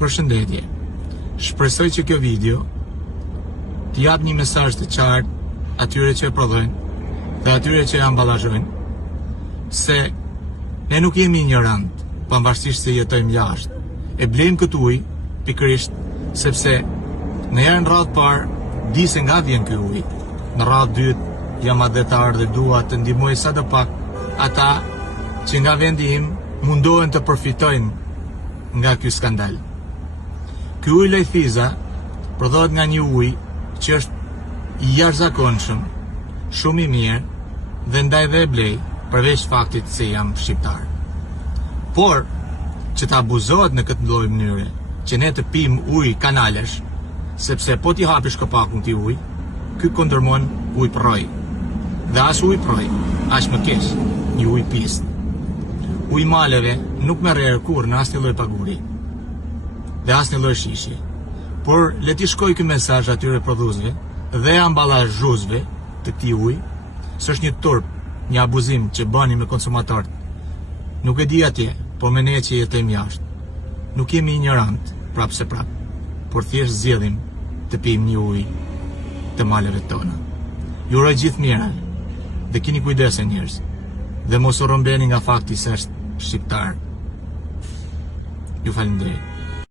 Përshëndetje. Shpresoj që kjo video t'i jap një mesazh të qartë atyre që e prodhojnë dhe atyre që e amballazhojnë, se ne nuk jemi ignorant, pavarësisht se jetojmë jashtë. E blejmë këtë ujë pikërisht sepse në herën radhë parë di se nga vjen ky ujë. Në radhë dytë jam adhetar dhe dua të ndihmoj sadopak ata që nga vendi im mundohen të përfitojnë nga ky skandal. Ky ujë lejthiza prodhohet nga një ujë që është i jashtëzakonshëm, shumë i mirë dhe ndaj dhe e blej përveç faktit se jam shqiptar. Por që të abuzohet në këtë lloj mënyre, që ne të pim ujë kanalesh, sepse po t'i hapish kapakun këtij ujë, ky kundërmon ujë proj. Dhe as ujë proj, as më keq, një ujë pistë. Ujë maleve nuk merr kurrë në asnjë lloj paguri dhe asnjë lloj shishje. Por le t'i shkoj ky mesazh atyre prodhuesve dhe amballazhuesve të këtij uji, s'është një turp, një abuzim që bëni me konsumatorët. Nuk e di atje, po me ne që jetojmë jashtë. Nuk jemi ignorant, prapë se prapë, por thjesht zgjedhim të pim një ujë të maleve tona. Ju uroj gjithë mirë dhe keni kujdes njerëz. Dhe mos u rrombeni nga fakti se është shqiptar. Ju falenderoj.